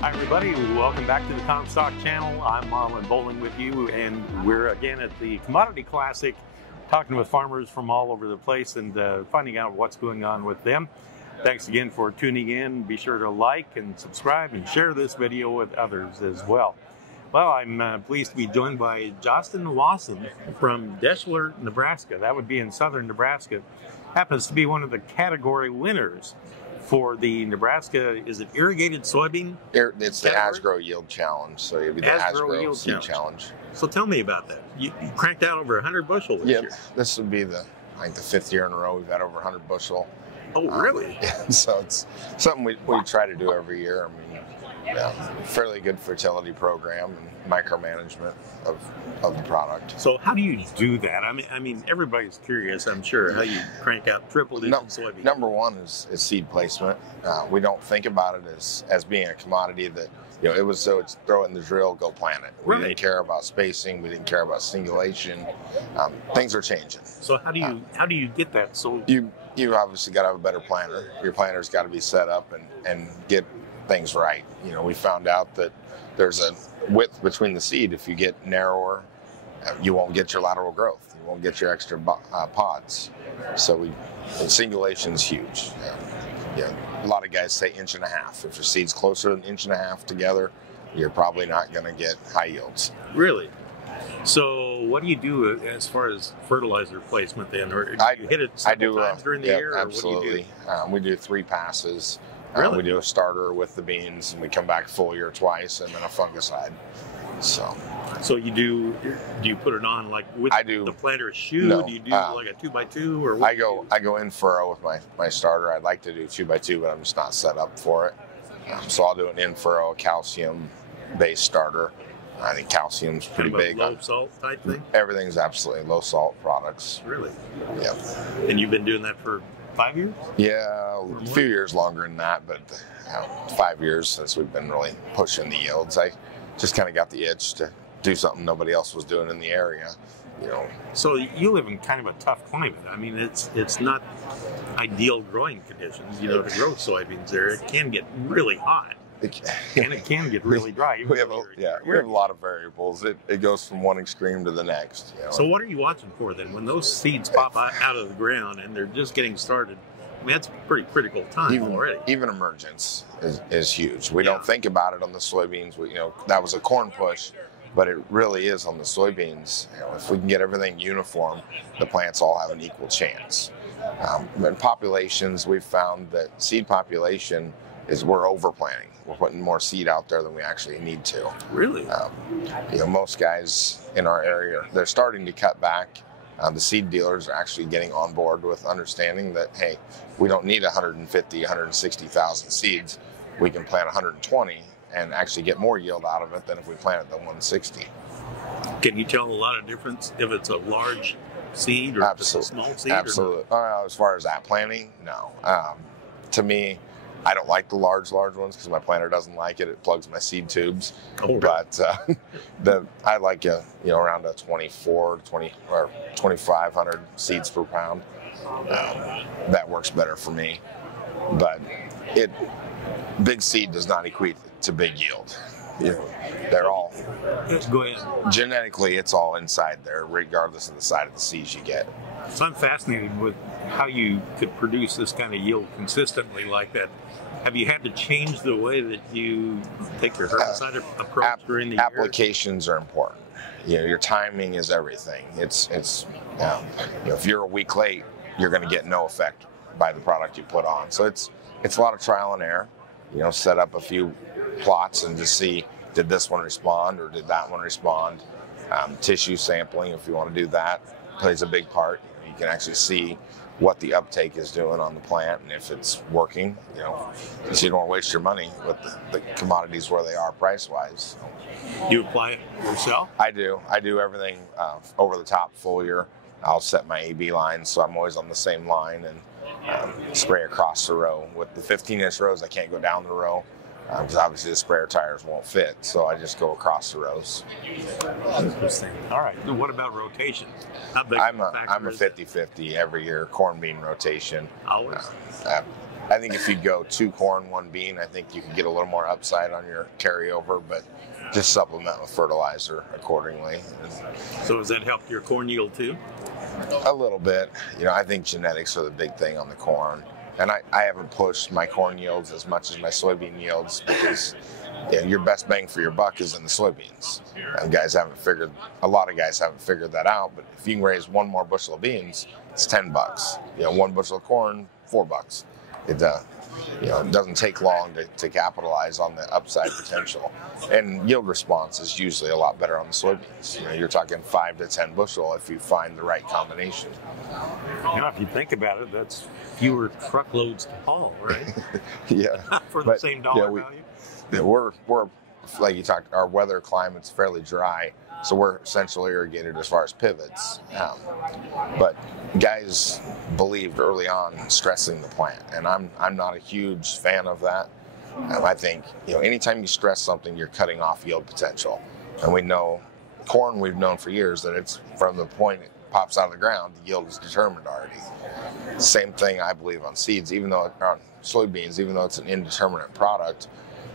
Hi everybody, welcome back to the Commstock Channel. I'm Marlon Bowling with you, and we're again at the Commodity Classic talking with farmers from all over the place and finding out what's going on with them. Thanks again for tuning in. Be sure to like and subscribe and share this video with others as well. Well, I'm pleased to be joined by Joston Wassom from Deschler, Nebraska. That would be in southern Nebraska. Happens to be one of the category winners for the Nebraska, is it irrigated soybean? It's the Asgrow Yield Challenge, so it'll be the Asgrow Yield Seed Challenge. So tell me about that. You cranked out over 100 bushel this year. This would be I think the fifth year in a row we've had over 100 bushel. Oh, really? Yeah, so it's something we try to do every year. I mean, fairly good fertility program and micromanagement of the product. So how do you do that? I mean, everybody's curious, I'm sure, how you crank out triple digit soybean. Number one is seed placement. We don't think about it as being a commodity that, it was so it's throw it in the drill, go plant it. We didn't care about spacing. We didn't care about singulation. Things are changing. So how do you get that? So you obviously got to have a better planter. Your planter's got to be set up and get things right. We found out that there's a width between the seed. If you get narrower, you won't get your lateral growth. You won't get your extra pods. So singulation is huge. A lot of guys say 1.5 inches. If your seed's closer than 1.5 inches together, you're probably not going to get high yields. Really? So what do you do as far as fertilizer placement then? Or do you hit it several times during the year? Absolutely. Or what do you do? We do 3 passes. Really? We do a starter with the beans, and we come back full year twice, and then a fungicide. So you put it on like with the planter shoe? No, do you do like a 2x2 or what? I go in furrow with my starter. I'd like to do 2x2, but I'm just not set up for it. So I'll do an in furrow calcium based starter. I think calcium's pretty big. Low salt type thing? Everything's absolutely low salt products. Really? Yeah. And you've been doing that for 5 years? Yeah, a few years longer than that, but 5 years since we've been really pushing the yields. I just kind of got the itch to do something nobody else was doing in the area. So you live in kind of a tough climate. I mean, it's not ideal growing conditions, to grow soybeans there. It can get really hot. And it can get really dry. We have a lot of variables. It goes from one extreme to the next. So what are you watching for then? When those seeds pop out of the ground and they're just getting started, I mean, that's a pretty critical time already. Even emergence is huge. We don't think about it on the soybeans. That was a corn push, but it really is on the soybeans. If we can get everything uniform, the plants all have an equal chance. In populations, we've found that seed population we're overplanting. We're putting more seed out there than we actually need to. Really? Most guys in our area, they're starting to cut back. The seed dealers are actually getting on board with understanding that, hey, we don't need 150, 160,000 seeds. We can plant 120 and actually get more yield out of it than if we planted the 160. Can you tell a lot of difference if it's a large seed or if it's a small seed? Absolutely. As far as that planting, no. To me, I don't like the large ones because my planter doesn't like it. It plugs my seed tubes. Oh, but I like around a 24, 20 or 2,500 seeds per pound. That works better for me. But big seed does not equate to big yield. They're all go ahead. Genetically, it's all inside there, regardless of the side of the seeds you get. So I'm fascinated with how you could produce this kind of yield consistently like that. Have you had to change the way that you take your herbicide approach during the year? Applications are important. Your timing is everything. It's if you're a week late, you're going to get no effect by the product you put on. So it's a lot of trial and error. Set up a few plots and just see, did this one respond or did that one respond? Tissue sampling, if you want to do that, plays a big part. You can actually see what the uptake is doing on the plant and if it's working, because you don't want to waste your money with the commodities where they are price-wise. Do you apply it yourself? I do. I do everything over the top foliar. I'll set my AB line so I'm always on the same line and spray across the row. With the 15-inch rows, I can't go down the row because obviously the sprayer tires won't fit, so I just go across the rows. Interesting. All right. What about rotation? I'm a 50-50 every year, corn bean rotation. Always. I think if you go 2 corn, 1 bean, I think you can get a little more upside on your carryover, but just supplement with fertilizer accordingly. So has that helped your corn yield too? A little bit. I think genetics are the big thing on the corn. And I haven't pushed my corn yields as much as my soybean yields because your best bang for your buck is in the soybeans. And a lot of guys haven't figured that out, but if you can raise 1 more bushel of beans, it's $10. 1 bushel of corn, $4. It doesn't take long to capitalize on the upside potential. And yield response is usually a lot better on the soybeans. You're talking 5 to 10 bushel if you find the right combination. If you think about it, that's fewer truckloads to haul, right? Yeah. For the same dollar value? Yeah, we're like you talked, our weather climate's fairly dry, so we're essentially irrigated as far as pivots. But guys believed early on in stressing the plant, and I'm not a huge fan of that. I think anytime you stress something, you're cutting off yield potential. And we know corn, we've known for years that it's from the point it pops out of the ground, the yield is determined already. Same thing I believe on seeds, on soybeans, even though it's an indeterminate product.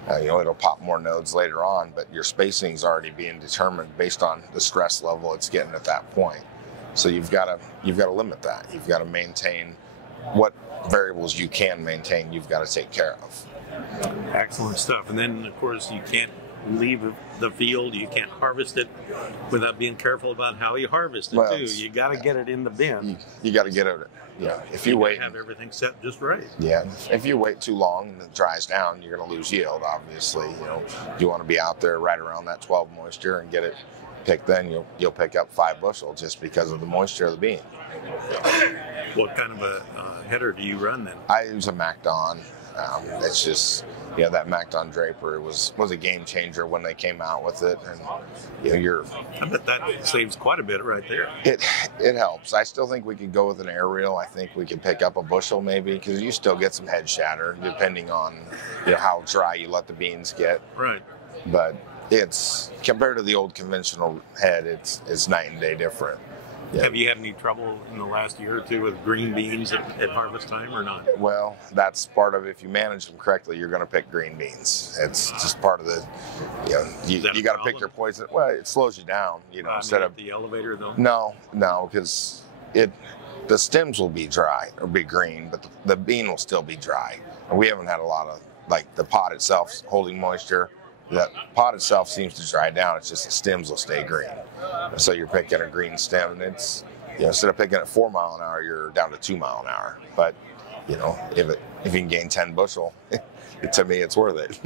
It'll pop more nodes later on, but your spacing is already being determined based on the stress level it's getting at that point. So you've got to limit that. You've got to maintain what variables you can maintain. You've got to take care of. Excellent stuff. And then, of course, you can't leave the field. You can't harvest it without being careful about how you harvest it too. You got to get it in the bin. You got to get it. Yeah. If you wait, have everything set just right. Yeah. If you wait too long and it dries down, you're going to lose yield. Obviously, you want to be out there right around that 12 moisture and get it picked. Then you'll pick up 5 bushel just because of the moisture of the bean. What kind of a header do you run then? I use a MacDon. It's just that MacDon Draper was a game changer when they came out with it, and I bet that saves quite a bit right there. It helps. I still think we could go with an air reel. I think we could pick up a bushel maybe because you still get some head shatter depending on how dry you let the beans get. Right. But it's compared to the old conventional head, it's night and day different. Yeah. Have you had any trouble in the last year or two with green beans at harvest time or not? Well, that's part of it. If you manage them correctly, you're going to pick green beans. It's just part of the, you got to pick your poison. Well, it slows you down, instead of the elevator though. No, because the stems will be dry or be green, but the bean will still be dry. And we haven't had a lot of the pod itself holding moisture. The pod itself seems to dry down. It's just the stems will stay green. So you're picking a green stem, and it's instead of picking at 4 mile an hour, you're down to 2 mile an hour. But if you can gain 10 bushel, to me it's worth it.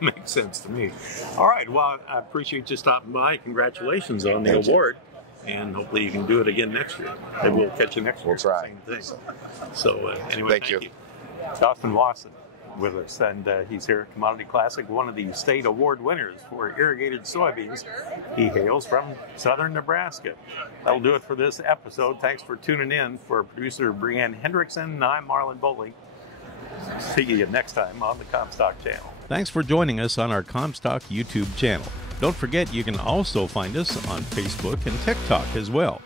Makes sense to me. All right. Well, I appreciate you stopping by. Congratulations on the award, and hopefully you can do it again next year. Maybe we'll catch you next year. We'll try. Same thing. So anyway, thank you. Joston Wassom with us, and he's here at Commodity Classic, one of the state award winners for irrigated soybeans. He hails from southern Nebraska. That'll do it for this episode. Thanks for tuning in. For producer Brianne Hendrickson, I'm Marlon Bowling. See you next time on the Commstock Channel. Thanks for joining us on our Commstock YouTube channel. Don't forget you can also find us on Facebook and TikTok as well.